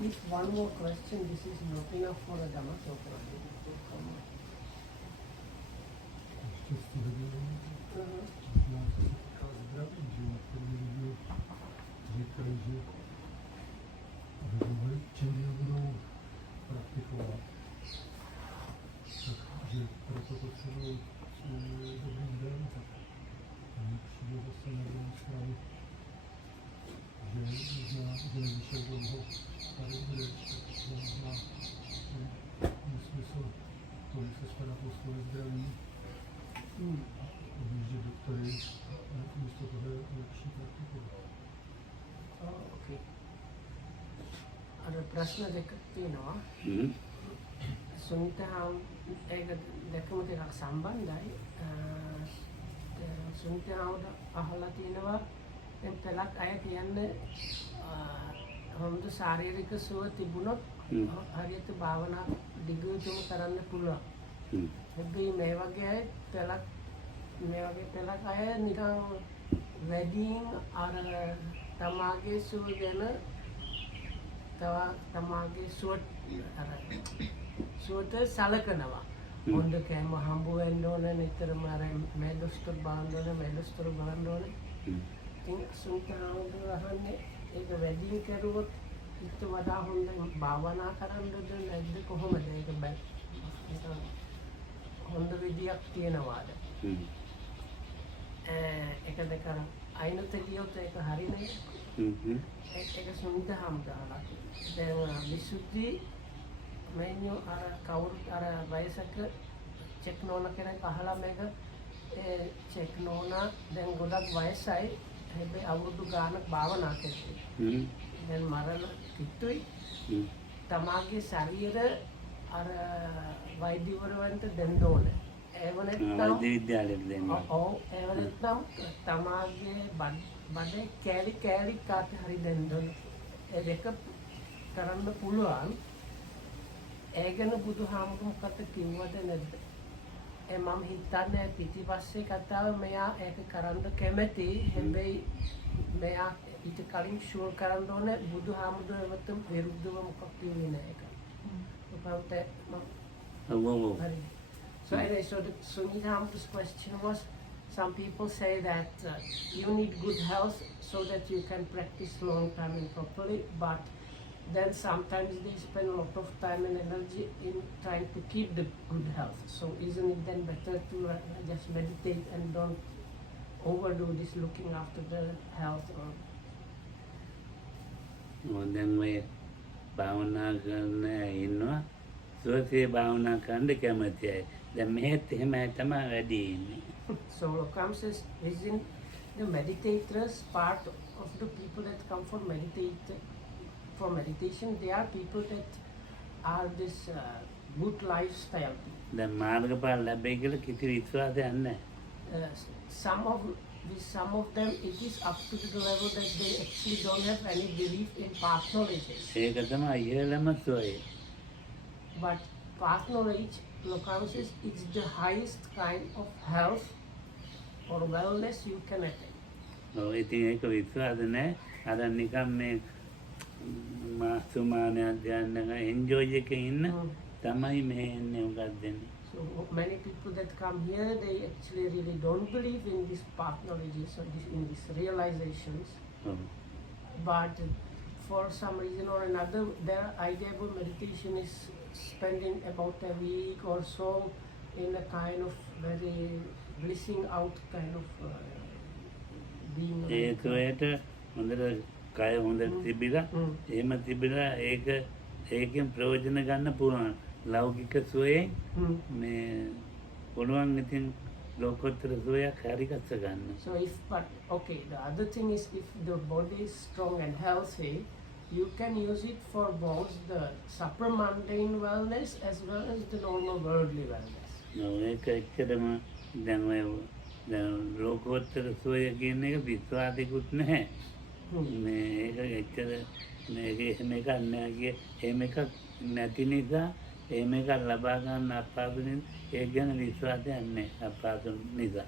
If one more question, this is not enough for a Dhamma Soka. Čím je budou praktikovat, takže proto potřebují dobrý den, tak oni přijde zase na druhou stranu, že možná, že nevyšel dlouho tady bude, tak možná nesmysl tolik se starat o svoje zdraví a objíždět doktory, místo toho je lepší praktikovat. Okay. අර ප්‍රශ්න දෙකක් තියෙනවා. සුනිතාම් ඒක දෙකම ටිකක් සම්බන්ධයි. සුනිතාවට අහලා තියෙනවා දැන් පළක් අය කියන්නේ හොඳ ශාරීරික සුව තිබුණොත් හරියට භාවනා දිගටම කරන්න පුළුවන්. හැබැයි මේ වගේ අය පළක් අය නිකන් වැඩියෙන් අර තමාගේ සුව ගැන තමාගේ සුවට සලකනවා. හොඳ කෑම හම්බ වෙන්න ඕන, නිතරම අර මෙඩොස්තර බලන්න ඕන. ඉතින් සුන්තරාවුද අහන්නේ ඒක වැඩියෙන් කරුවොත් ඊට වඩා හොඳ භාවනා කරන්නද නැද්ද කොහොමද ඒක හොඳ විදියක් තියනවාද? ඒක දෙක අයිනත කියොත් ඒක හරිනේ. ඒක සුන්දරම් දාලා. දැන් විසුද්ධි මෙන්නු අර කවුරුත් අර වයසක චෙක් නෝන කෙනෙක් අහලා මේක චෙක් නෝන දැන් ගොඩක් වයසයි හැබැයි අවුරුදු ගානක් භාවනා කරේ. දැන් මරණ කිට්ටුයි තමාගේ ශරීර අර වෛද්‍යවරයන්ට දෙන්න ඕනේ. ඒව නැත්නම් වෛද්‍ය විද්‍යාලයට දෙන්න. ඔව් ඒව නැත්නම් තමාගේ බඩේ කෑලි කාට හරි දෙන්න ඕනේ. ඒ දෙක කරන්න පුළුවන්. ඒ ගැන බුදුහාමුදුරුවෝ මොකද කිව්වද නැද්ද? ඒ මම හිතන්නේ පිටිපස්සේ කතාව මෙයා ඒක කරන්න කැමති. හැබැයි මෙයා ඊට කලින් ෂුවර් කරන්න ඕනේ බුදුහාමුදුරුවෝට විරුද්ධව මොකක් කියන්නේ නැහැ ඒක. So anyway, so the Sunitham's question was, some people say that you need good health so that you can practice long time and properly, but then sometimes they spend a lot of time and energy in trying to keep the good health. So isn't it then better to just meditate and don't overdo this looking after the health? දැන් ඔය භාවනා කරන ඉන්නවා සුවසේ භාවනා කරන්න කැමති අය. දැන් මෙහෙත් එහෙමයි තමයි වැඩි ඉන්නේ. So Lokam says, isn't the meditators part of the people that come for meditation? They are people that are this good lifestyle. දැන් මාර්ගඵල ලැබෙයි කියලා කිසි විශ්වාසයක් නැහැ. Some of them, it is up to the level that they actually don't have any belief in past knowledges. ඒක තමයි ඉහළම සුවය. But past knowledge, Lokam says, it's the highest kind of health or wellness you can attain. ඔව් ඉතින් ඒක විශ්වාස නැහැ. අර නිකම් මේ මාසුමානයක් ගන්න එන්ජොයි එකේ ඉන්න තමයි මේ එන්නේ උගත් දෙන්නේ. So many people that come here, they actually really don't believe in this path knowledges or in these realizations. But for some reason or another, their idea about meditation is spending about a week or so in a kind of very blissing out kind of being. ඒකයට හොඳට කය හොඳට තිබිලා එහෙම තිබිලා ඒකෙන් ප්‍රයෝජන ගන්න පුළුවන්. ලෞකික සුවයෙන් මේ පුළුවන් ඉතින් ලෝකෝත්තර සුවයක් හරි ගස්ස ගන්න. So the other thing is if the body is strong and healthy, you can use it for both the supramundane wellness as well as the normal worldly wellness. ඒක එච්චරම දැන් ඔය ලෝකෝත්තර සුවය කියන එක විශ්වාසිකුත් නැහැ. මේ ඒක එච්චර මේක එහෙම එකක් නැහැ කිය එහෙම එකක් නැති නිසා එහෙම එකක් ලබා ගන්න අපහසු නිසා ඒක ගැන විශ්වාසයක් නැහැ අපහසු නිසා.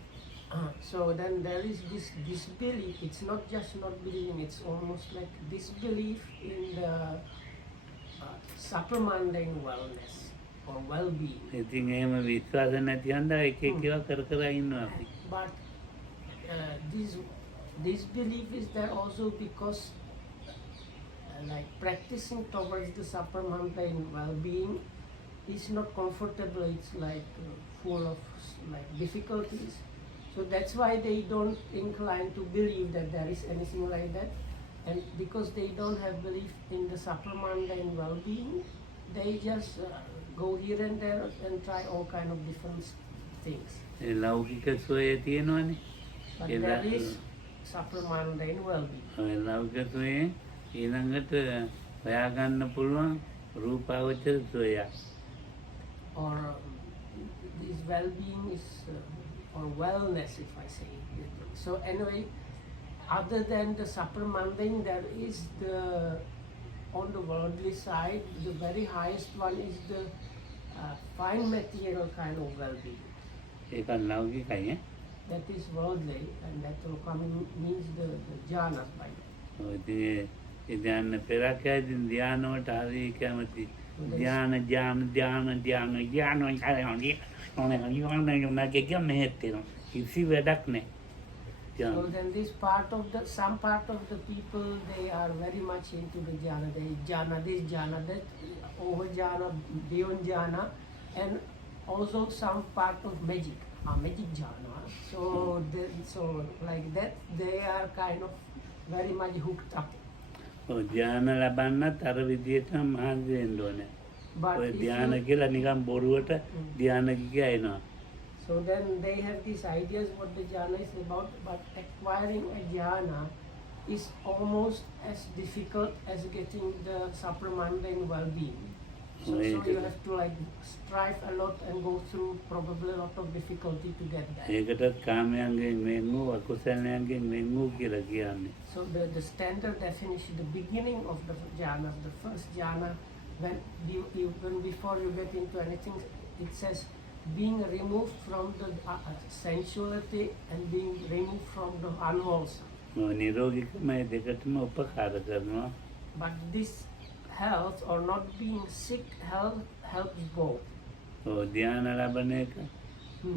So then there is this disbelief. It's not just not believing, it's almost like disbelief in the supramundane wellness or well-being. ඉතින් එහෙම විශ්වාස නැති හන්දා එක එක ඒවා කර කර ඉන්නවා අපි. But this belief is there also because like practicing towards the supramundane well-being is not comfortable. It's like full of like difficulties. So that's why they don't incline to believe that there is anything like that. And because they don't have belief in the supramundane well-being, they just go here and there and try all kind of different things. ඒ ලෞකික සුවය තියෙනවනේ. But Yeah, there that- is supramundane well-being. ඔය ලෞකික සුවයෙන් ඊළඟට හොයාගන්න පුළුවන් රූපාවචර සුවයක්. Or this well-being is or wellness, if I say it. So anyway, other than the supramundane, there is the on the worldly side, the very highest one is the fine material kind of well-being. ඒකත් ලෞකිකයි ඈ. That is worldly, and that will come in, means the jhanas by that. ඔය ඉතින් ඒ ධ්‍යාන පෙරක් ඇදින් ධ්‍යාන වලට හරි කැමති. ධ්‍යාන මෙහෙත් තියෙනවා. කිසි වැඩක් නැහැ. So then this part of the, some part of the people, they are very much into the jhana. They jhana this, jhana that, over jhana, beyond jhana, and also some part of magic, magic jhana. So, so like that, they are kind of very much hooked up. ඔය ධ්‍යාන ලබන්නත් අර විදිහටම මහන්සි වෙන්න ඕනේ. But ඔය if ධ්‍යාන you- කියලා නිකන් බොරුවට ධ්‍යාන කියනවා. So then they have these ideas what the jhana is about, but acquiring a jhana is almost as difficult as getting the supramundane well-being. So you have to like strive a lot and go through probably a lot of difficulty to get that. ඒකටත් කාමයන්ගෙන් වෙන් වූ අකුසලයන්ගෙන් වෙන් වූ කියලා කියන්නේ. So the standard definition, the beginning of the jhana, the first jhana, when even before you get into anything, it says being removed from the sensuality and being removed from the unwholesome. නිරෝගීකම ඒ දෙකටම උපකාර කරනවා. But this health or not being sick helps both. ඔව් ධ්‍යාන ලබන එක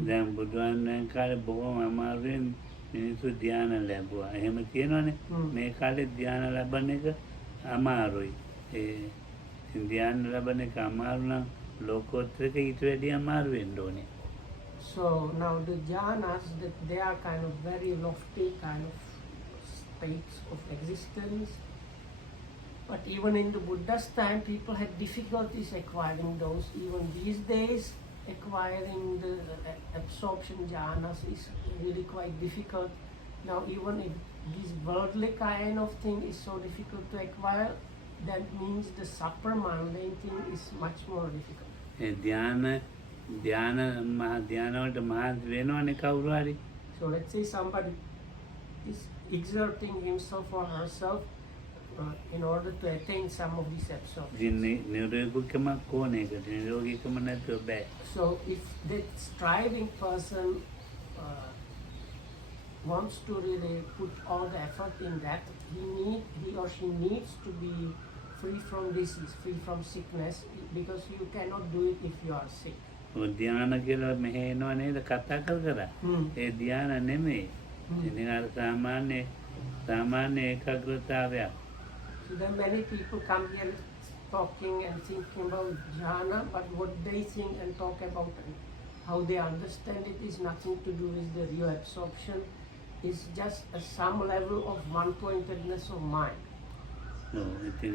දැන් බුදුන් කාලේ බොහොම අමාරුවෙන් මිනිස්සු ධ්‍යාන ලැබුවා. එහෙම කියනවනේ. මේ කාලේ ධ්‍යාන ලබන එක අමාරුයි. ඒ ධ්‍යාන ලබන එක අමාරු නම් ලෝකෝත්තර ඊට වැඩි අමාරු වෙන්න ඕනේ. So now the jhanas, that they are kind of very lofty kind of states of existence. But even in the Buddha's time, people had difficulties acquiring those. Even these days, acquiring the absorption jhanas is really quite difficult. Now even if this worldly kind of thing is so difficult to acquire, that means the supramundane thing is much more difficult. ඒ ධ්‍යාන වලට මහන්සි වෙනවනේ කවුරු හරි. So let's say somebody is exerting himself or herself in order to attain some of these absorptions. ඉතින් නිරෝගීකමක් ඕනේ ඒකට. නිරෝගීකම නැතුව බෑ. So if that striving person wants to really put all the effort in that, he or she needs to be free from disease, free from sickness, because you cannot do it if you are sick. ඔය ධ්‍යාන කියලා මෙහෙ එනවා නේද කතා කර. ඒ ධ්‍යාන නෙමෙයි. ඉතින් අර සාමාන්‍ය ඒකාග්‍රතාවයක්. So then many people come here talking and thinking about jhana, but what they think and talk about and how they understand it is nothing to do with the real absorption. It's just some level of one-pointedness of mind. ඔව් ඉතින්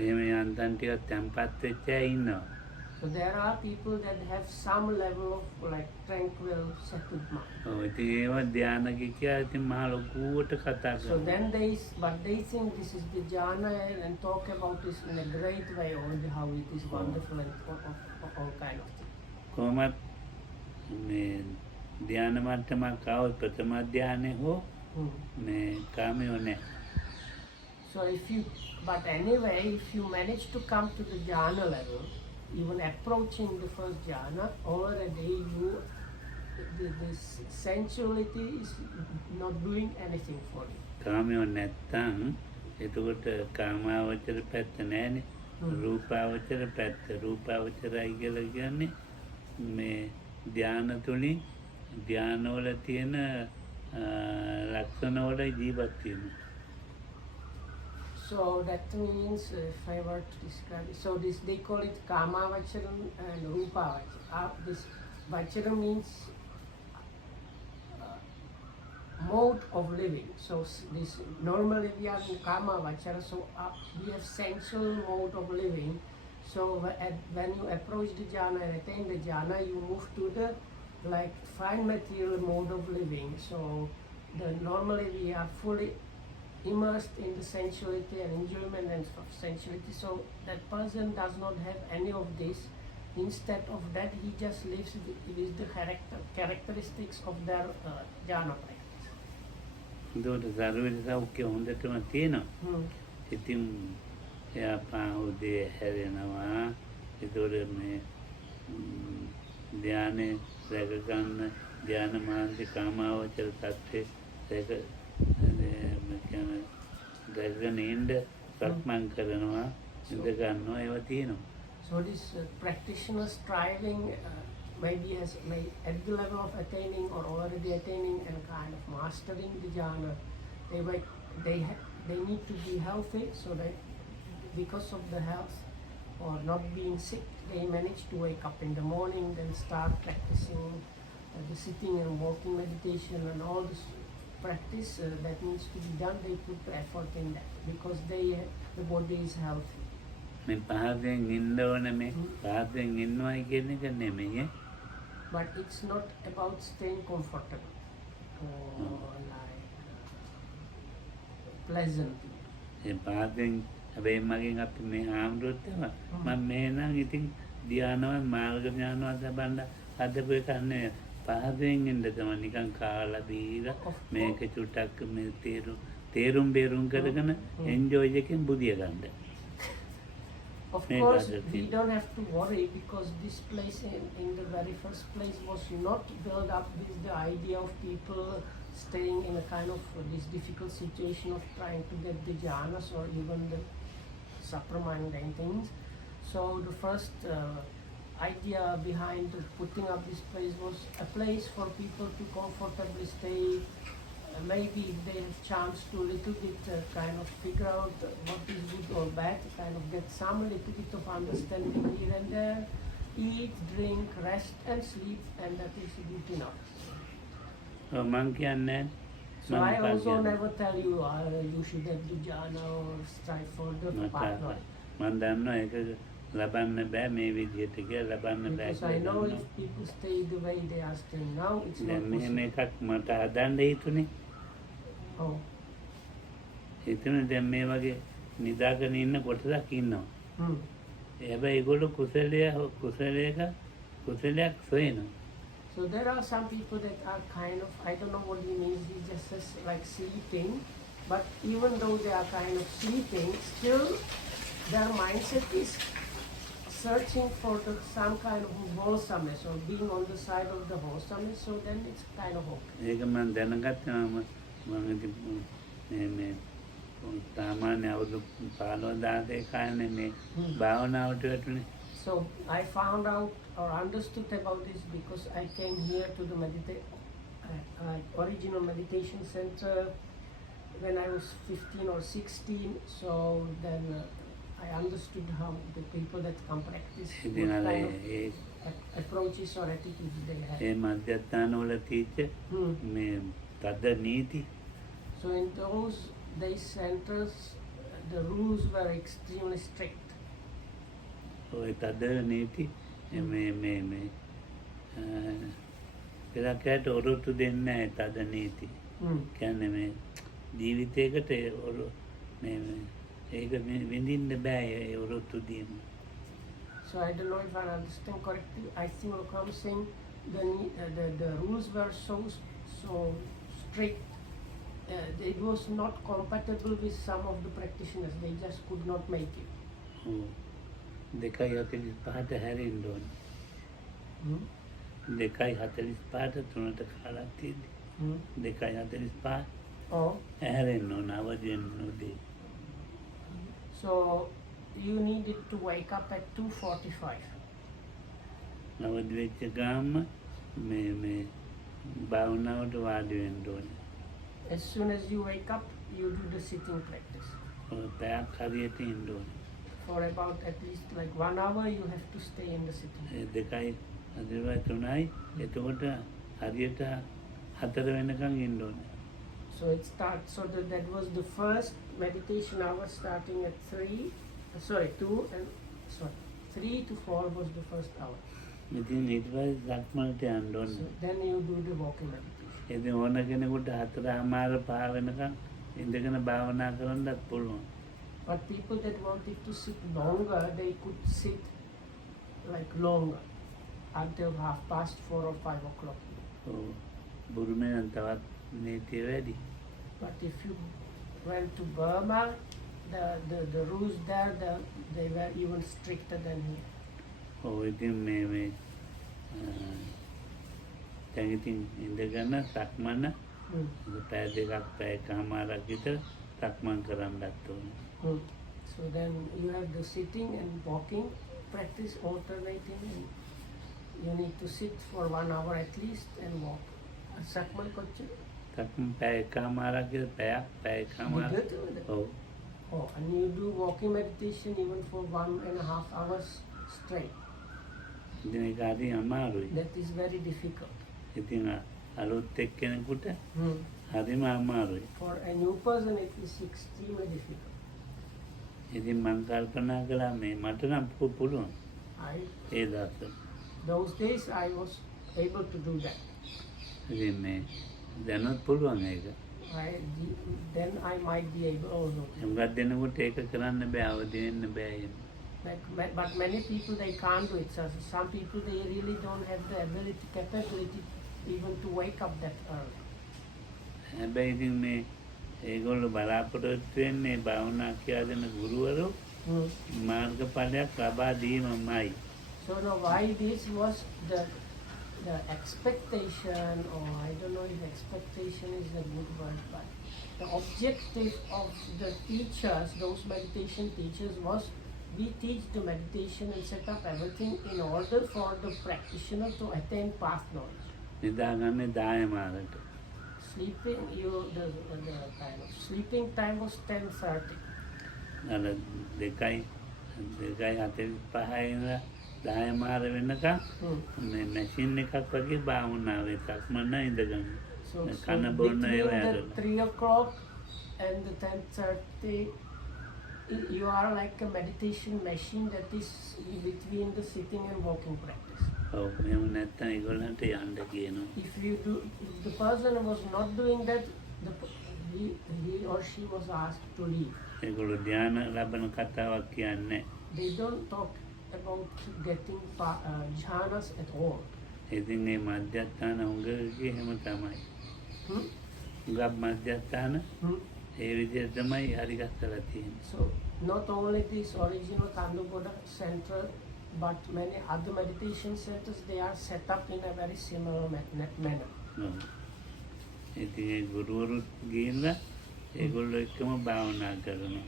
එහෙම යන්තම් ටිකක් තැම්පත් වෙච්ච අය ඉන්නවා. So there are people that have some level of like tranquil, settled mind. ඔව් ඉතින් ඒව ධ්‍යාන කියා ඉතින් මහ ලොකුවට කතා So කරනවා. then they think this is the jhana and talk about this in a great way, how it is wonderful and all kind of things. කොහොමත් මේ ධ්‍යාන මට්ටමක් ආවොත් ප්‍රථම ධ්‍යානෙ හෝ මේ කාමයෝ නැහැ. So but anyway, if you manage to come to the jhana level, even approaching the first jhana, already the sensuality is not doing anything for you. කාමයෝ නැත්තම් එතකොට කාමාවචර පැත්ත නැහැනේ. රූපාවචර පැත්ත. රූපාවචරයි කියලා කියන්නේ මේ ධ්‍යාන තුලින් ධ්‍යානවල තියෙන ලක්ෂණවල ජීවත් වීම. So that means if I were to describe it, so this they call it Kama Vacharam and Rupa Vacharam. This Vacharam means mode of living. So this normally we are in Kama Vachara, so we have sensual mode of living. So when you approach the jhana and attain the jhana, you move to the like fine material mode of living. So normally we are fully immersed in the sensuality and enjoyment and of sensuality. So that person does not have any of this. Instead of that, he just lives with the characteristics of their jhana practice. එතකොට සර්වවිද සෞඛ්‍ය හොඳටම තියෙනවා. ඉතින් එයා පාහුදේ හැරෙනවා. එතකොට මේ ධ්‍යානෙ රැක ගන්න ධ්‍යාන මානසික කාමාවචර තත්ත්වේ රැකගෙන ඉන්න සක්මන් කරනවා, ඉඳ ගන්නවා, ඒවා තියෙනවා. So this practitioner striving maybe at the level of attaining or already attaining and kind of mastering the jhana, they need to be healthy, so that because of the health or not being sick, they manage to wake up in the morning, then start practicing the sitting and walking meditation and all this practice that needs to be done. They put effort in that because the body is healthy. මේ පහසෙන් ඉන්න ඕන, මේ පහසෙන් ඉන්නවයි කියන එක නෙමෙයි. But it's not about staying comfortable or like pleasant. ඒ පහසෙන් හැබැයි මගෙන් අපි මේ ආම්රුත් මම මේ නම් ඉතින් ධ්‍යානවත් මාර්ග ඥානවත් ලබන්න හදපු එක නේ. පහසෙන් ඉන්න තමයි නිකන් කාලා බීලා මේක චුට්ටක් මේ තේරුම් බේරුම් කරගෙන එන්ජොයි එකෙන් බුදිය ගන්න. Of course, we don't have to worry because this place in the very first place was not built up with the idea of people staying in a kind of this difficult situation of trying to get the jhanas or even the sapramandane things. So the first idea behind putting up this place was a place for people to comfortably stay. Maybe if they have chance to little bit kind of figure out what is good or bad, kind of get some little bit of understanding here and there, eat, drink, rest and sleep, and that is good enough. So I also never tell you you should have the jhana or strive for the partner. Because I know if people stay the way they are staying now, it's not possible. Oh. හිතන දැන් මේ වගේ නිදාගෙන ඉන්න කොටසක් ඉන්නවා. හැබැයි ඒගොල්ලෝ කුසලයක් සොයනවා. So there are some people that are kind of, I don't know what he means, he just says like sleeping, but even though they are kind of sleeping, still their mindset is searching for some kind of wholesomeness or being on the side of the wholesomeness, so then it's kind of okay. ඒක මම දැනගත්තා. මේ සාමාන්‍ය අවුරුදු 15 කාලේ මේ භාවනාවට වැටුනේ. So I found out or understood about this because I came here to the original meditation center when I was 15 or 16. So then I understood how the people that come practice, what kind of approaches or attitudes they have. ඒ මධ්‍යස්ථානවල තීච්ච මේ තද නීති. So in those centers, the rules were extremely strict. ඔය තද නීති මේ පෙරකයට ඔරොත්තු දෙන්නේ නැහැ. තද නීති කියන්නේ මේ ජීවිතයකට මේ ඒක විඳින්න බෑ ඒ ඔරොත්තු දීම. So I don't know if I understand correctly. I think Lokam saying the rules were so strict. It was not compatible with some of the practitioners. They just could not make it. 2:45ට හැරෙන්න ඕනේ. 2:45ට 3ට කාලක් තියෙන්නේ. 2:45 Oh. හැරෙන්න ඕන අවදියෙන් උදේ. So you needed to wake up at 2:45. අවදි වෙච්ච ගාම මේ භාවනාවට වාඩි වෙන්න ඕනේ. As soon as you wake up, you do the sitting practice. පැයක් හරියට ඉන්න ඕනේ. For about at least like 1 hour, you have to stay in the sitting. ඒ දෙකයි අදිරවයි තුනයි එතකොට හරියට 4 වෙනකන් ඉන්න ඕනේ. So it starts, so that was the first meditation hour starting at 3 to 4 was the first hour. ඉතින් ඊට පස්සේ සක්මනට යන්න ඕනේ. So then you do the walking meditation. ඉතින් ඕන කෙනෙකුට 4:00 5 වෙනකන් ඉඳගෙන භාවනා කරන්නත් පුළුවන්. But people that wanted to sit longer, they could sit like longer until 4:30 or 5 o'clock. ඔව්. බුරුමේ නම් තවත් නීතිය වැඩි. But if you went to Burma, the rules there, they were even stricter than here. ඔව් ඉතින් මේ දැන් ඉතින් ඉඳගෙන සක්මන පැය දෙකක් පැයකමාරක් විතර සක්මන් කරන්නත් ඕනේ. So then you have the sitting and walking practice alternating, and you need to sit for 1 hour at least and walk. Sakman kochu? සක්මන් පැයකමාරක් විතර පැයකමාරක්. ඔව්. Oh, and you do walking meditation even for 1.5 hours straight. ඉතින් ඒක හරි අමාරුයි. That is very difficult. ඉතින් අලුත් එක්කෙනෙකුට හරිම අමාරුයි. For a new person, it is extremely difficult. ඉතින් මං කල්පනා කළා මේ මට නම් පුළුවන්. ඒ දවස්වල. Those days I was able to do that. ඉතින් මේ දැනත් පුළුවන් ඒක. Then I might be able also. හුඟක් දෙනෙකුට ඒක කරන්න බෑ, අවදි වෙන්න බෑ. But many people, they can't do it. So some people, they really don't have the capability even to wake up that early. හැබැයි ඉතින් මේ ඒගොල්ලෝ බලාපොරොත්තු වෙන්නේ භාවනා කියලා දෙන ගුරුවරු මාර්ගඵලයක් ලබා දීමමයි. So now why this was the expectation, or I don't know if expectation is a good word, but the objective of the teachers, those meditation teachers, was we teach the meditation and set up everything in order for the practitioner to attain path knowledge. නිදාගන්නේ 10 මාරට. Sleeping, the kind of sleeping time was 10:30. අර 2:45 ඉඳලා 10 මාර වෙනකන් මේ machine එකක් වගේ භාවනාවේ සක්මන ඉඳගන්න. So කන බොන්න between ඒවා the ඇරලා. 3 o'clock and the 10:30, you are like a meditation machine that is between the sitting and walking practice. ඔව් මෙව නැත්තම් ඒගොල්ලන්ට යන්න කියනවා. If the person was not doing that, he or she was asked to leave. ඒගොල්ලෝ ධ්‍යාන ලබන කතාවක් කියන්නේ. They don't talk about getting jhanas at all. ඉතින් මේ මධ්‍යස්ථාන උංගගේ එහෙම තමයි. උංගක් මධ්‍යස්ථාන ඒ විදිහට තමයි හරි ගස්සලා තියෙන්නේ. So not only this original Kandugoda center, but many other meditation centers, they are set up in a very similar manner. ඉතින් ඒ ගුරුවරු ගිහිල්ලා ඒගොල්ලෝ එක්කම භාවනා කරනවා.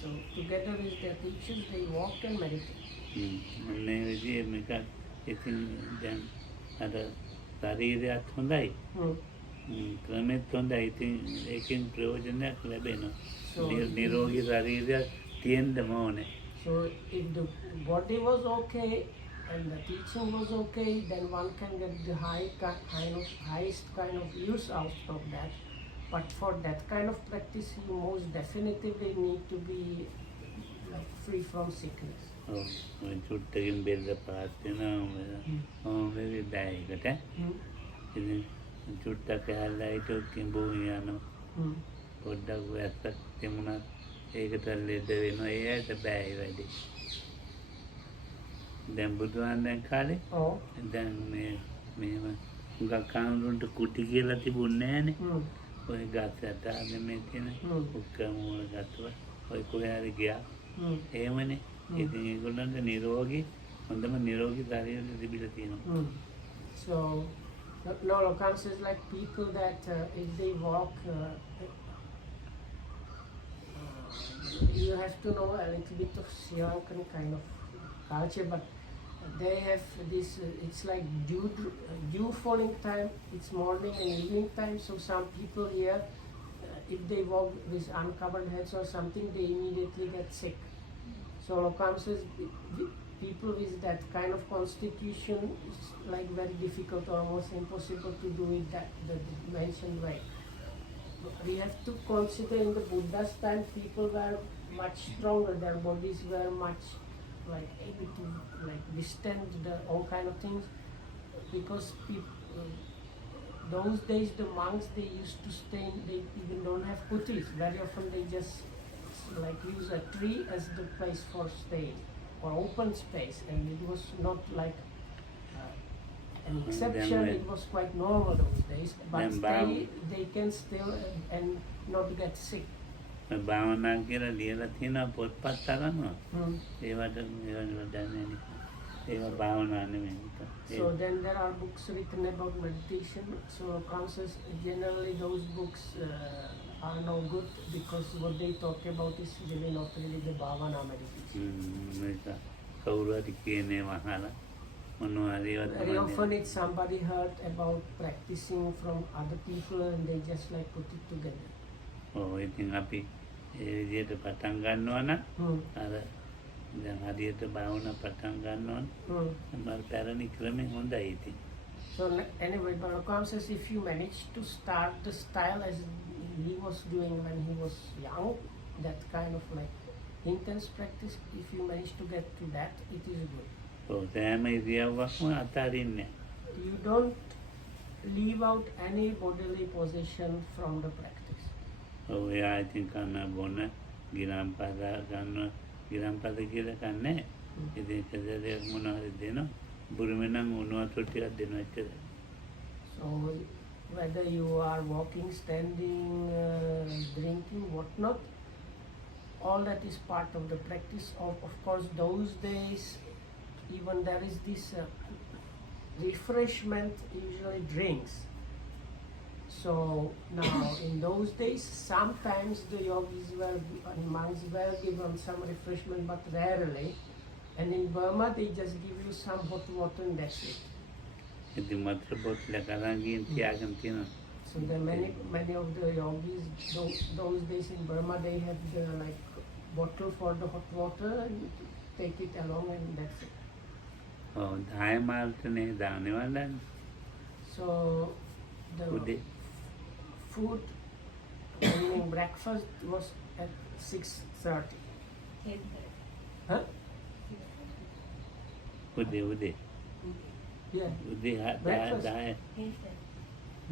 So together with their teachers, they walk and meditate. මේ විදිහේ මේක ඉතින් දැන් අර ශරීරයත් හොඳයි. ක්‍රමෙත් හොඳයි. ඉතින් ඒකෙන් ප්‍රයෝජනයක් ලැබෙනවා. නිරෝගී ශරීරයක් තියෙන්න ඕනේ. So if the body was okay and the teaching was okay, then one can get the highest kind of use out of that. But for that kind of practice, you most definitely need to be like free from sickness. චුට්ටකින් බෙල්ල පාත් වෙනවා මේ බෑයකට. ඉතින් චුට්ටක් ඇහැල්ලා හිටුත් කිඹුන් යනවා. පොඩ්ඩක් වැස්සක් තිබුණත් ඒකට ලෙඩ වෙනවා. ඒ ඇයට බෑ ඒ වැඩි. දැන් බුදුහාමෙන් කාලේ දැන් මේව හුඟක් කනුරුන්ට කුටි කියලා තිබුණේ නැහනේ. ඔය ගස්සට ආවේ මේ තියෙන උක්කම වල ගත්තා. ඔය කොහේ හරි ගියා. එහෙමනේ. ඉතින් ඒගොල්ලන්ට නිරෝගී හොඳම නිරෝගී ශරීරය තිබිලා තියෙනවා. So no, Lokam says like people that if they walk you have to know a little bit of Sri Lankan kind of culture, but they have this, it's like dew falling time, it's morning and evening time, so some people here, if they walk with uncovered heads or something, they immediately get sick. So Lokam says people with that kind of constitution is like very difficult, almost impossible to do it that the mentioned way. We have to consider in the Buddha's time people were much stronger, their bodies were much like able to like withstand all kind of things, because those days the monks, they used to stay, they even don't have kutis. Very often they just like use a tree as the place for staying, or open space, and it was not like an exception, it was quite normal those days, but they can still and not get sick. භාවනා කියලා ලියලා තියෙනවා පොත්පත් අරනවා. ඒවට දන්නේ නැහැ. ඒවා භාවනා නෙමෙයි. So then there are books written about meditation. So conscious, generally those books are no good, because what they talk about is really not really the bhavana meditation. Very often it's somebody heard about practicing from other people and they just like put it together. ඉතින් අපි ඒ විදිහට පටන් ගන්නවා නම් අර දැන් හරියට භාවනා පටන් ගන්නවා නම් මම පැරණි ක්‍රමේ හොඳයි ඉතින්. So anyway, Balakam says if you manage to start the style as he was doing when he was young, that kind of like intense practice, if you manage to get to that, it is good. සෑම ඉරියව්වක්ම අතාරින්නේ. You don't leave out any bodily position from the practice. එයා ඉතින් කන්න බොන ගිරම්පද ගන්න ගිරම්පද කියලා කන්නේ. ඉතින් කදේ මොනවද දෙනවා? බුරුමෙන් නම් උණු වතුර ටිකක් දෙනවා එච්චරයි. So whether you are walking, standing, drinking, whatnot, all that is part of the practice. Of course, those days, even there is this refreshment, usually drinks. So now in those days, sometimes the yogis and monks were given some refreshment, but rarely. And in Burma, they just give you some hot water and that's it. So there are many of the yogis, those days in Burma, they have the like bottle for the hot water and take it along and that's it. So the food, meaning breakfast, was at 6:30. Huh? Ude. Yeah. Breakfast.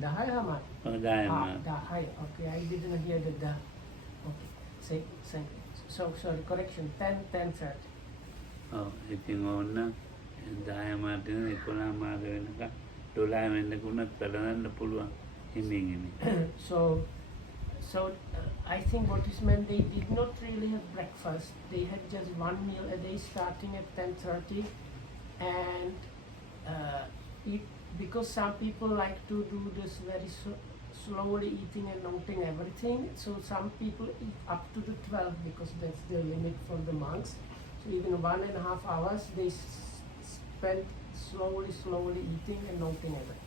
Dahai hamar? Dahai. Dahai. Okay, I didn't hear the da. Okay. Say. So sorry, correction. 10:30. ඉතින් ඕන්න 10 මාට 11 මාට වෙනකම් 12 වෙනකුණත් බලන්න පුළුවන්. So I think what is meant, they did not really have breakfast. They had just one meal a day starting at 10:30, and because some people like to do this very slowly eating and noting everything. So some people eat up to the 12 because that's the limit for the monks. So even 1.5 hours they spent slowly eating and noting everything.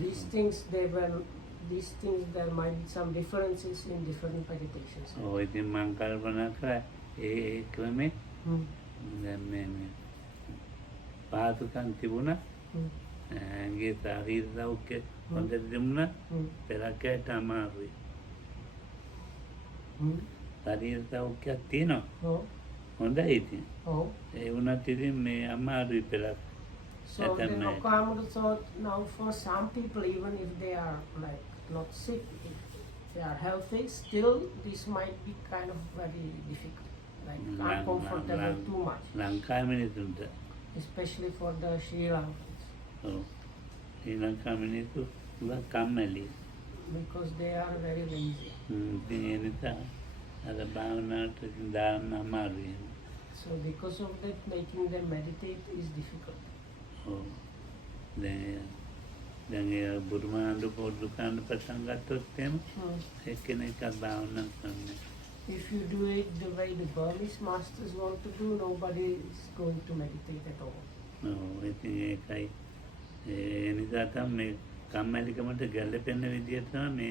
These things there might be some differences in different meditations. ඉතින් මම කල්පනා කරා ඒ ක්‍රමේ දැන් මේ පාතුකම් තිබුණා ඇඟේ ශරීර සෞඛ්‍ය හොඳට තිබුණා පෙරකයට අමාරුයි. ශරීර සෞඛ්‍යයක් තියෙනවා. හොඳයි ඉතින්. ඒ වුණත් ඉතින් මේ අමාරුයි පෙරක්. So then Okamura thought, now for some people, even if they are like not sick, if they are healthy, still this might be kind of very difficult, like uncomfortable too much. Especially for the Sri Lankans. Sri Lanka මිනිස්සු කම්මැලි. Because they are very lazy. So because of that, making them meditate is difficult. දැන් ඒ බුදුමාඳු පොඩ්ඩු කන්න පටන් ගත්තොත් එහෙම එක්කෙනෙක්වත් භාවනා කරන්නේ. If you do it the way the Burmese masters want to do, nobody is going to meditate at all. ඔව් ඉතින් ඒකයි ඒ නිසා තමයි මේ කම්මැලිකමට ගැළපෙන විදියට තමයි මේ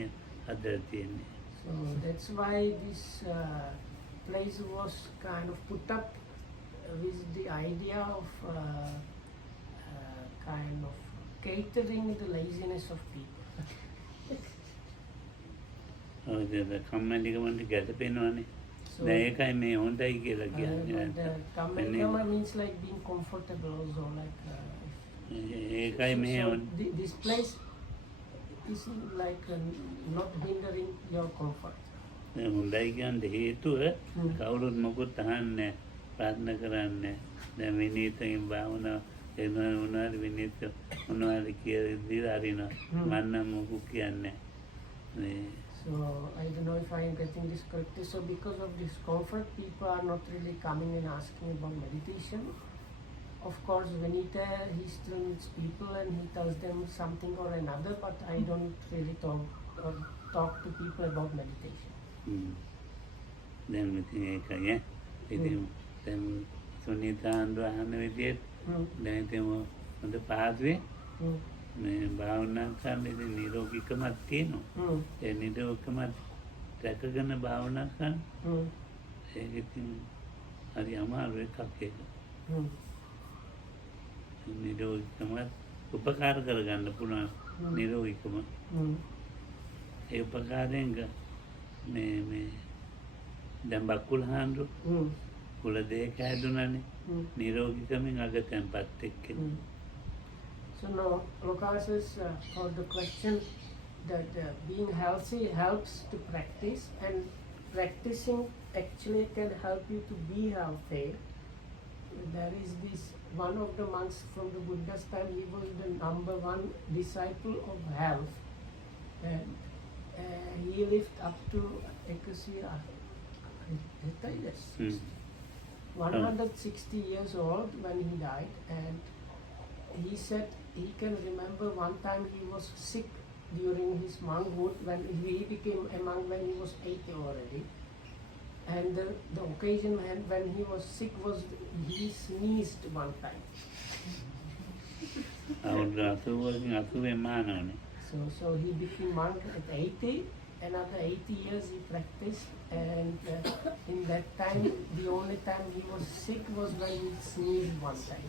හදලා තියෙන්නේ. So that's why this place was kind of put up with the idea of kind of catering the laziness of people. ඔව් ඒක කම්මැලිකමට ගැළපෙනවනේ. So, දැන් ඒකයි මේ හොඳයි කියලා but කියන්නේ. the Kamelikama means like being comfortable also, like ඒකයි මේ so this place is like not hindering your comfort. හොඳයි කියන්න හේතුව කවුරුත් මොකුත් අහන්නේ ප්‍රාර්ථනා කරන්නේ දැන් විනීතයෙන් භාවනා එනවා උනාර විනීත උනාර කියලා හරිනවා මන්නම් මොකක් කියන්නේ මේ So I don't know if I am getting this correctly. So because of this comfort, people are not really coming and asking about meditation. Of course, Vinita, he still meets people and he tells them something or another, but I don't really talk to people about meditation. දැන් ඉතින් ඒකයි ඉතින් දැන් සුනීතාන්ව අහන විදිහට දැන් ඉතින් හොඳ පහසුවේ මේ භාවනා කරන්න ඉතින් නිරෝගීකමක් තියෙනවා. ඒ නිරෝගීකමත් රැකගෙන භාවනා කරන්න ඒක ඉතින් හරි අමාරු එකක් ඒක. නිරෝගීකමත් උපකාර කරගන්න පුළුවන් නිරෝගීකම. ඒ උපකාරයෙන් මේ දැන් බක්කුල හාන්දු කුල දෙක හැදුනානේ නිරෝගීකමෙන් අගතැන්පත් එක්කනේ. So now Lokal says for the question that being healthy helps to practice, and practicing actually can help you to be healthy. There is this one of the monks from the Buddha's time, he was the #1 disciple of health, and he lived up to 160 years old when he died, and he said he can remember one time he was sick during his monkhood when he became a monk when he was 80 already. And the occasion when he was sick was he sneezed one time. So he became monk at 80. Another 80 years he practiced, and in that time the only time he was sick was when he sneezed one time.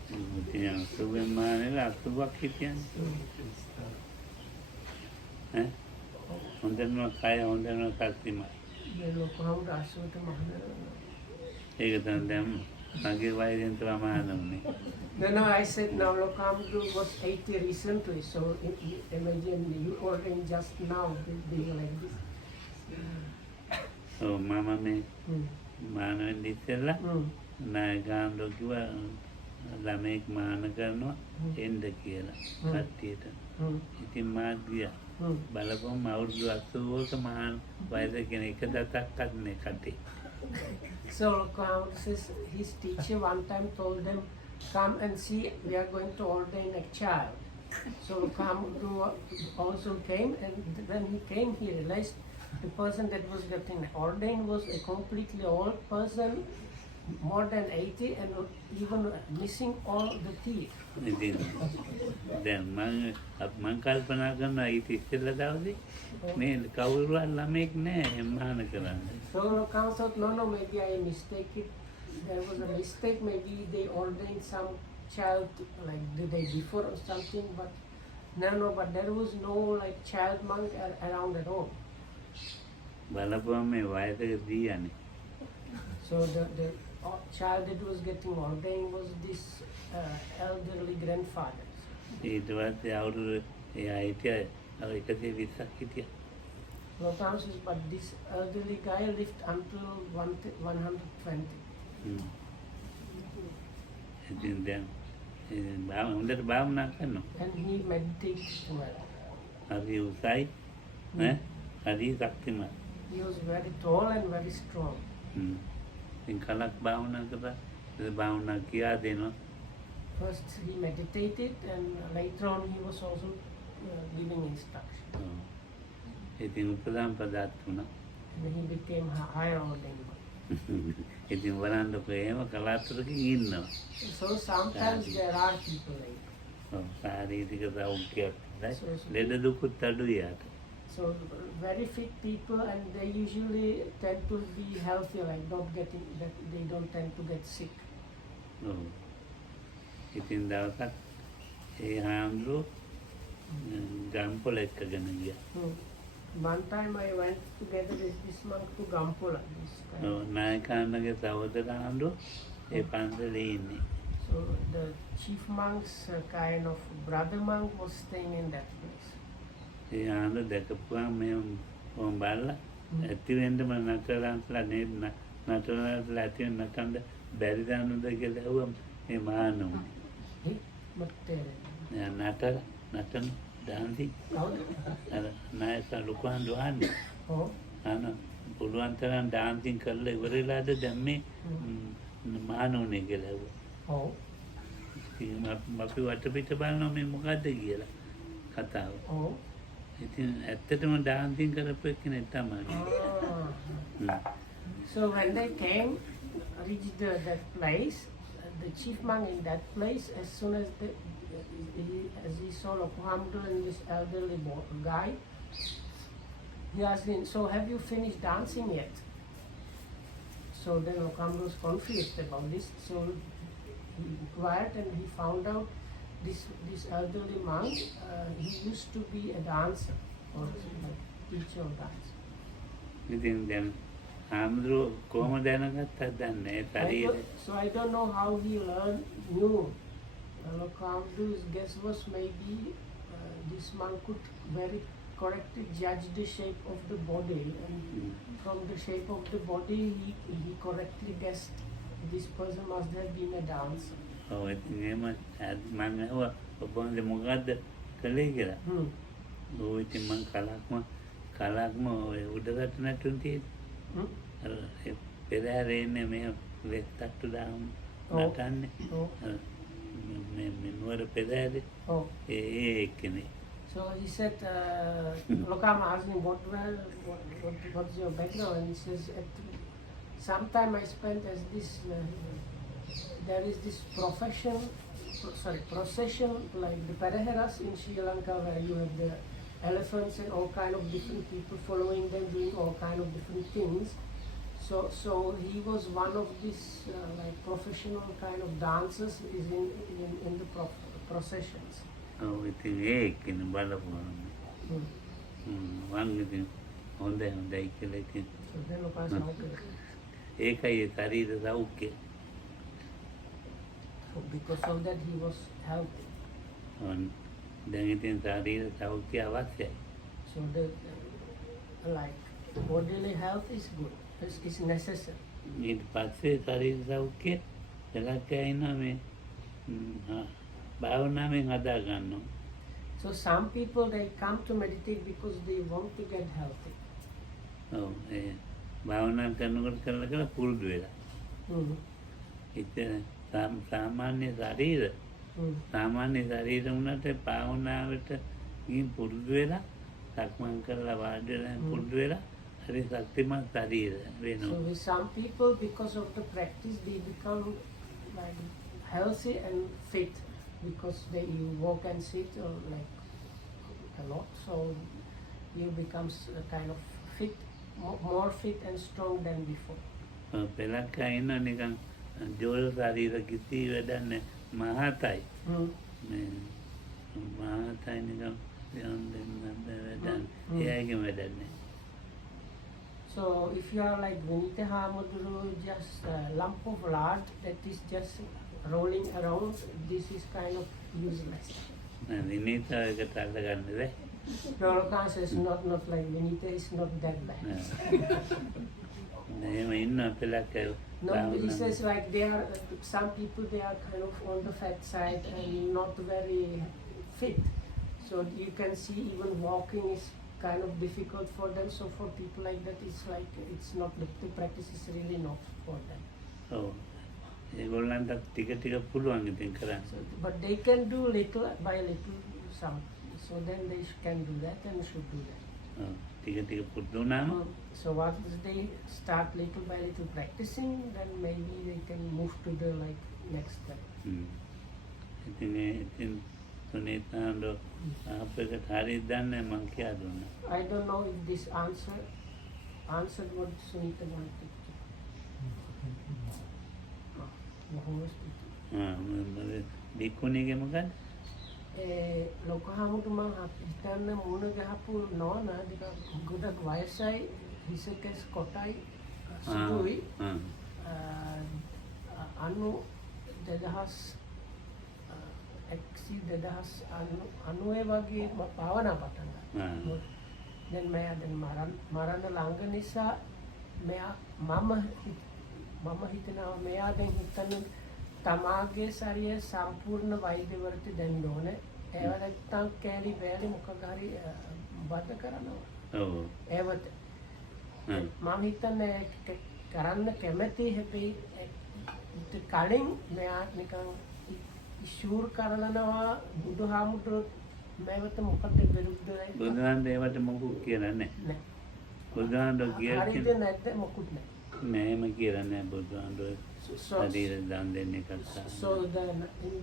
No, I said now Lokamdu was 80 recently, so imagine you ordering just now being like this. Oh, Mama me, Mana Ditella, Nagando Gua, Lamek Mana Garno, in the Kila, at theatre. It is Magia, Balabom, Mauru, man, by the Genekata Nekati. So Lokamdu says his teacher one time told them, come and see, we are going to ordain a child. So Lokamdu also came, and when he came, he realized the person that was getting ordained was a completely old person, more than 80, and even missing all the teeth. Then man kalpana karna iti istilla dawdi me kawuruwat lamek naha mahana karanne. So Lokamdu thought, no, maybe I mistake it. There was a mistake, maybe they ordained some child like the day before or something, but no, but there was no like child monk around at all. Balapama me vayasaka diyane. So the child that was getting ordained was this elderly grandfather. ඊට පස්සේ අවුරුදු එයා හිටියා 120ක් හිටියා. Lokamdu says, but this elderly guy lived until 120. ඉතින් දැන් හොඳට භාවනා කරනවා. And he meditates well. හරි උසයි නේ හරි ශක්තිමත්. He was very tall and very strong. ඉතින් කලක් භාවනා කරා භාවනා කියා දෙනවා. First he meditated, and later on he was also giving instruction. ඉතින් උපදම් පදත් වුණා. And he became a higher ordained monk. ඉතින් වරන්දක එහෙම කලාතුරකින් ඉන්නවා. So sometimes there are people like that. ශාරීරික සෞඛ්‍යයක් So- ලෙඩ දුකුත් අඩුයි යාට. So very fit people, and they usually tend to be healthy, like not getting that they don't tend to get sick. ඔව්. ඉතින් දවසක් ඒ හාමුදුරුවෝ ගම්පොල එක්කගෙන ගියා. One time I went together with this monk to Gampola. ඔව් නායකයන්ගේ සහෝදර හාමුදුරුවෝ ඒ පන්සලේ ඉන්නේ. So the chief monk's kind of brother monk was staying in that place. ඒ හාමුදුරුවෝ දැකපුවාම මේ මම බලලා ඇති වෙන්නම නතරන්ස්ලා නේද නතරන්ස්ලා ඇති වෙන්න නටන්න බැරි දානද කියලා ඇහුවම මේ මානෝ But නටන දාන්ති how? අර නායක ලොකුහන් දුවන්නේ Oh, පුළුවන් තරම් ඩාන්සින් කරලා ඉවරලාද දැන් මේ මානෝනේ කියලා ඇහුවා. oh, ඉතින් අපි වටපිට බලනවා මේ මොකද්ද කියලා කතාව. oh. ඉතින් ඇත්තටම ඩාන්සින් කරපු එක්කෙනෙක් තමයි. Ah. So when they came, reached that place, the chief monk in that place, as soon as he saw Lokohamdu and this elderly guy, he asked him, "So have you finished dancing yet?" So then Lokohamdu was confused about this. So he inquired and he found out this elderly monk, he used to be a dancer or like teacher of dance. ඉතින් දැන් හාමුදුරුවෝ කොහොම දැනගත්තද දන්නේ ශරීරය. So I don't know how he knew. Lokohamdu's guess was maybe this monk could very correctly judge the shape of the body, and from the shape of the body he correctly guessed this person must have been a dancer. ඔව් ඉතින් එහෙම මම ඇහුවා ඔබ වහන්සේ මොකද්ද කළේ කියලා. ඔව් ඉතින් මම කලක්ම ඔය උඩරට නැටුම් තියෙන. අර පෙරහැරේ ඉන්නේ මේ වෙත්තට්ටු දාමු නටන්නේ. මේ නුවර පෙරහැරේ. Oh. A එක්කනේ. So he said, Lokam asked him, what's your background? And he says, sometime I spent as this, there is this procession like the Paraheras in Sri Lanka, where you have the elephants and all kind of different people following them, doing all kind of different things. So he was one of these like professional kind of dancers is in the processions. ඔව් ඉතින් ඒ එක්කනේ බලපුවාම. මං ඉතින් හොඳයි කියලා ඉතින්. So then Lokam said, okay. ඒකයි ඒ ශරීර සෞඛ්‍ය. So because of that he was healthy. දැන් ඉතින් ශරීර සෞඛ්‍ය අවශ්‍යයි. So the like bodily health is good. It's necessary. ඊට පස්සේ ශරීර සෞඛ්‍ය වෙලක් ඇයිනා මේ භාවනාවෙන් හදා ගන්නවා. So some people they come to meditate because they want to get healthy. ඔව් ඒ භාවනා කරනකොට කරලා පුරුදු වෙලා. ඉතින් සාමාන්‍ය ශරීර වුණාට භාවනාවට ගිහින් පුරුදු වෙලා සක්මන් කරලා වාඩි වෙලා පුරුදු වෙලා හරි ශක්තිමත් ශරීර වෙනවා. So with some people because of the practice they become like healthy and fit because they walk and sit like a lot. So you becomes kind of fit, more fit and strong than before. පෙලක් අයින නිකන් ජෝල ශරීර කිසි වැඩක් නැහැ. මහතයි. මහතයි නිකන් එයාගේ වැඩක් නැහැ. So if you are like Vinita Hamuduru, just a lump of lard that is just rolling around, this is kind of useless. විනීත එකට අල්ලගන්න බැහැ. Lokam says not like Vinita is not that bad. එහෙම ඉන්න පෙලක් No, he says like they are some people they are kind of on the fat side and not very fit. So you can see even walking is kind of difficult for them. So for people like that, it's like it's not the practice is really not for them. ඔව් ඒගොල්ලන්ට ටික ටික පුළුවන් ඉතින් කරන්න. So, but they can do little by little some So then they can do that and should do that. ටික ටික පුරුදු වුණාම So once they start little by little practicing, then maybe they can move to the like next step. ඉතින් ඉතින් සුනීතාන්ඩෝ අපකට හරියට දන්නේ මං කියා දුන්නා. I don't know if this answered what Sunita wanted to. බික්කුණීගේ මොකක්ද? ලොකු හාමුදුරුවෝ මම හිතන්න මුණ ගහපු නෝන ගොඩක් වයසයි හිසකස් කොටයි සුදුයි 1990 වගේ භාවනා පටන් ගත්තා. දැන් මරණ ළඟ නිසා මම හිතනවා මෙයා දැන් හිතන්නේ තමාගේ ශරීරය සම්පූර්ණ වෛද්‍යවෘත්ති දෙන්න ඕනේ. ඒව නැත්තම් කැලි බෑලි මොකක් හරි බද කරනවා. ඔව්. ඒවත් මම හිතන්නේ කරන්න කැමති හැබැයි කලින් මෙයා නිකන් ඉෂුර් කරනවා බුදුහාමුදුරුවෝ මේවට මොකද විරුද්ධයි. බුදුහාමුදුරුවෝ ඒවට මොකුත් කියලා නැහැ. බුදුහාමුදුරුවෝ කියලා හරිද නැද්ද මොකුත් නැහැ. මේම කියලා නැහැ බුදුහාමුදුරුවෝ. So then in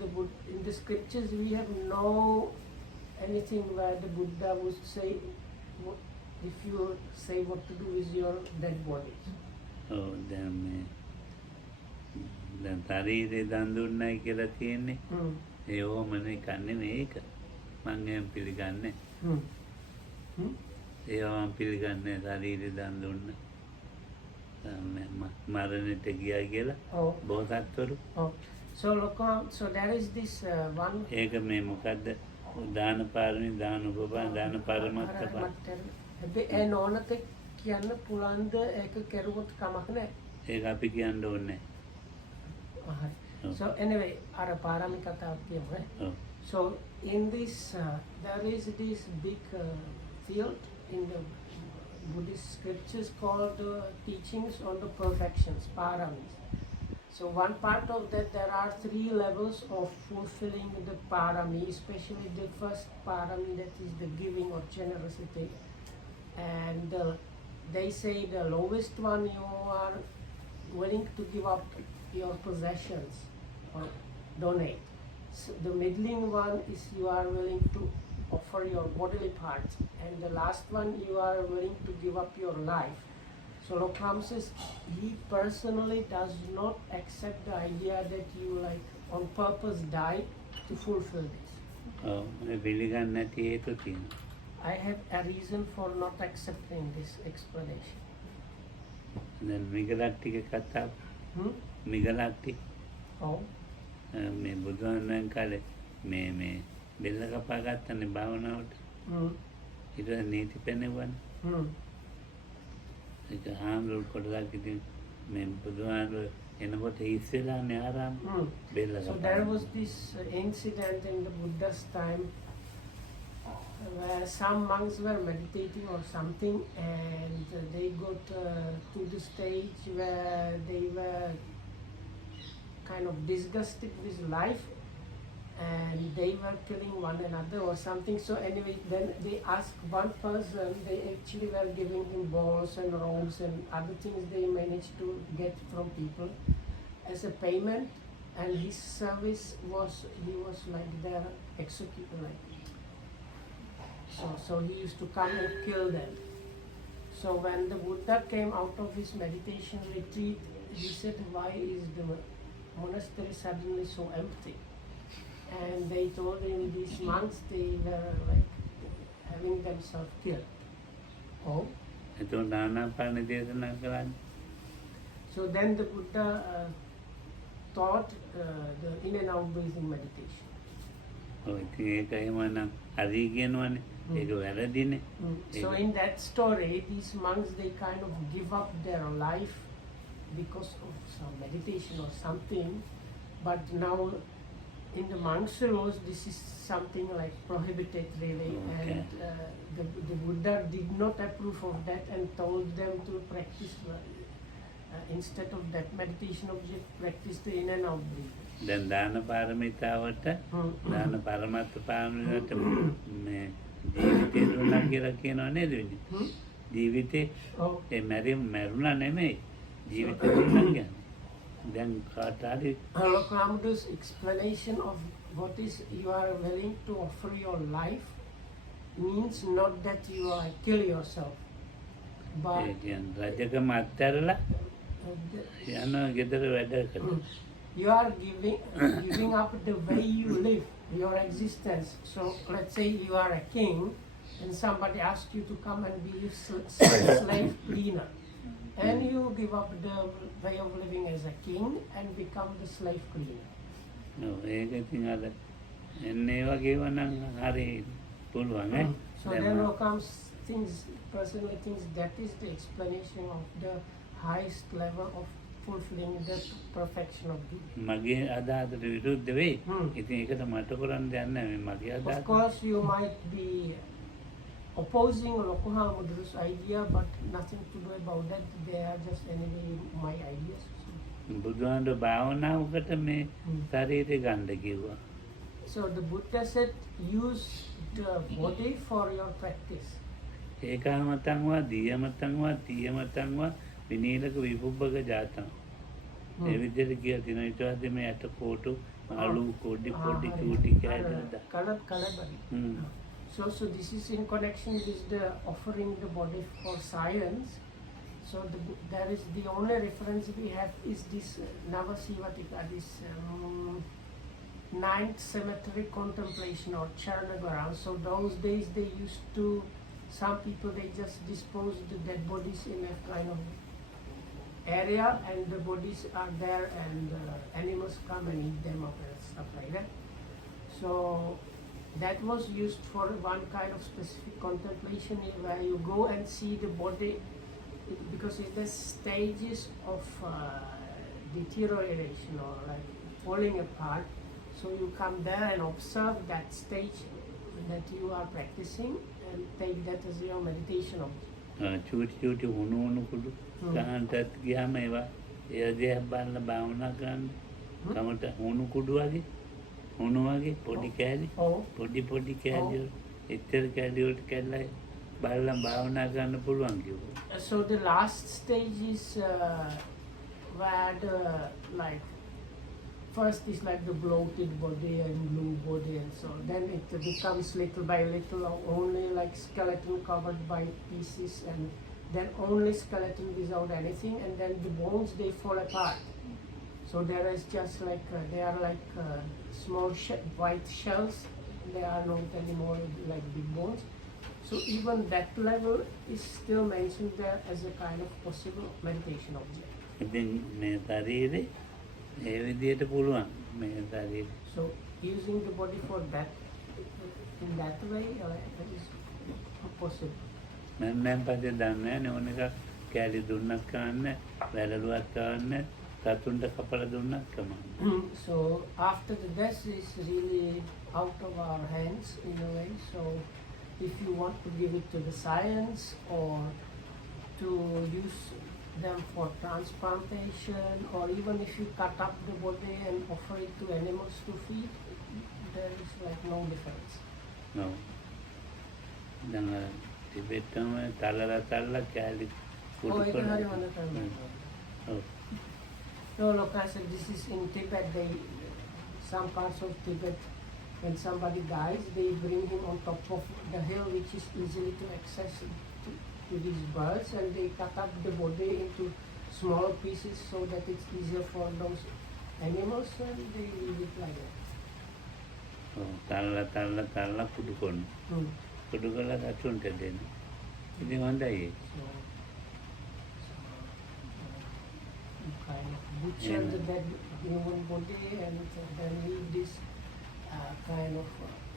the scriptures we have no anything where the Buddha would say if you say what to do with your dead bodies. Oh, දැන් ශරීරේ දන් දුන්නයි කියලා තියෙන්නේ. ඒ ඕමනේ කන්නේ මේක. මං එහෙම පිළිගන්නේ. ඒවා පිළිගන්නේ ශරීරේ දන් දුන්න. මරණයට ගියා කියලා. බෝසත්වරු. So look so there is this one ඒක මේ මොකද්ද? දාන පාරමී දාන උපපාන දාන පරමත්ත පාර. ඒ නෝනට කියන්න පුළුවන්ද ඒක කෙරුවොත් කමක් නැහැ. ඒක අපි කියන්න ඕනේ. So anyway, අර පාරමී කතාව කියමු. So in this there is this big field in the Buddhist scriptures called teachings on the perfections, paramis. So one part of that, there are 3 levels of fulfilling the parami, especially the first parami, that is the giving or generosity. And they say the lowest one, you are willing to give up your possessions or donate. So the middling one is you are willing to offer your bodily parts, and the last one you are willing to give up your life. So Lokam says he personally does not accept the idea that you like on purpose die to fulfill this. I have a reason for not accepting this explanation. Then Migalatti කතාව. මිගලatti. Oh. මේ බුදුන් කාලේ මේ බෙල්ල කපා ගත්තනේ භාවනාවට. ඊට නීති පෙන්වන්නේ. ඒක ආම්ලු කොටලා කිව්වේ මේ බුදුහාමුදුරුවෝ එනකොට ඉස්සෙල්ලානේ ආරාම බෙල්ල කපා. So there was this incident in the Buddha's time where some monks were meditating or something, and they got to the stage where they were kind of disgusted with life, and they were killing one another or something. So anyway, then they asked one person, they actually were giving him balls and robes and other things they managed to get from people as a payment, and his service was, he was like their executor, like. So he used to come and kill them. So when the Buddha came out of his meditation retreat, he said, why is the monastery suddenly so empty? And they told him these monks, they were like having themselves killed. Oh. So then the Buddha taught the in and out breathing meditation. So in that story, these monks, they kind of give up their life because of some meditation or something, but now in the monks' rules, this is something like prohibited really, and the Buddha did not approve of that and told them to practice instead of that meditation object, practice the in and out breathing. දැන් දාන පාරමිතාවට දාන පරමත්ත පාරමිතාවට මේ ජීවිතේ දුන්නා කියලා කියනවා නේද විනි? ජීවිතේ Oh, ඒ මැරුණා නෙමෙයි. ජීවිතේ දුන්නා කියන්නේ. දැන් කාට හරි Lokamudu's explanation of what is you are willing to offer your life means not that you are kill yourself, but ඒ කියන්නේ රජකම අත්හැරලා යනවා ගෙදර වැඩකට. you are giving up the way you live, your existence. So let's say you are a king and somebody asks you to come and be a slave cleaner. And you give up the way of living as a king and become the slave cleaner. ඔව් ඒක ඉතින් අර එන්නේ වගේව නම් හරි පුළුවන් ඈ. So then comes things, personally thinks that is the explanation of the highest level of fulfilling the perfection of good. මගේ අදහසට විරුද්ධ වෙයි. ඉතින් ඒකට මට කරන්න දෙයක් නැහැ මේ මගේ Of අදහස. course you might be opposing Lokamudu's idea, but nothing to do about that. They are just anyway my ideas. බුදුහාමුදුරුවෝ භාවනාවකට මේ ශරීරය ගන්න කිව්වා. So the Buddha said use the body for your practice. ඒකාමතං වා දීයමතං වා තීයමතං වා විනීලක විපුබ්බක ජාතං. ඒ විදිහට කියලා තියෙනවා. ඊට පස්සේ මේ අට කොටු අලු කොඩි පොඩි චූටි කෑදලා. Kalabari. So this is in connection with the offering the body for science. So there is the only reference we have is this Navasivatika, this ninth cemetery contemplation or Charnagaram. So those days they used to, some people they just dispose the dead bodies in a kind of area and the bodies are there and animals come and eat them up and stuff like that. So that was used for one kind of specific contemplation where you go and see the body because it's the stages of deterioration or like falling apart. So you come there and observe that stage that you are practicing and take that as your meditation object. චූටි උණු කුඩු ගන්නටත් ගියාම ඒවා ඒ දෙයක් බලලා භාවනා කරන්න. කමට උණු කුඩු වගේ උණු වගේ පොඩි කෑලි පොඩි කෑලි එච්චර කෑලි වලට කැල්ලා බලලා භාවනා කරන්න පුළුවන් කිව්වා. So the last stage is where the like first is like the bloated body and blue body and so then it becomes little by little only like skeleton covered by pieces and then only skeleton without anything and then the bones they fall apart. So there is just like they are like small white shells. They are not anymore like big bones. So even that level is still mentioned there as a kind of possible meditation object. ඉතින් මේ ශරීරේ ඒ විදිහට පුළුවන් මේ ශරීරේ. So using the body for that in that way that is possible. මම පස්සේ දන්නේ නැහැ ඕන එකක් කෑලි දුන්නත් කන්න වැලලුවක් කන්න සතුන්ට කපලා දුන්නත් කමන්න. So after the death is really out of our hands in a way. So if you want to give it to the science or to use them for transplantation or even if you cut up the body and offer it to animals to feed, there is like no difference. No. දැන් ටිබෙට්ටම තලලා කෑලි කුඩු කරලා. No, look, I said this is in Tibet. Some parts of Tibet, when somebody dies, they bring him on top of the hill, which is easily to access to these birds, and they cut up the body into small pieces so that it's easier for those animals, and they leave it like that. තල්ලා කුඩු කරන. කුඩු කරලා සතුන්ට දෙන්න. ඉතින් හොඳයි. You kind of butcher the dead human body and then leave this kind of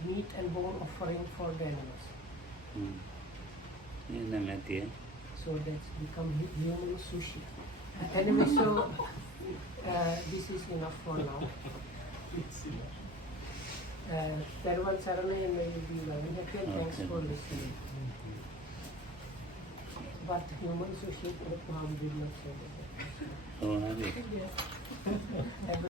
meat and bone offering for the animals. So that's become human sushi. Anyway, so this is enough for now. Tervan Sarana and may be loving. Thanks for listening. But human sushi, did not say that. ඔව් හරි.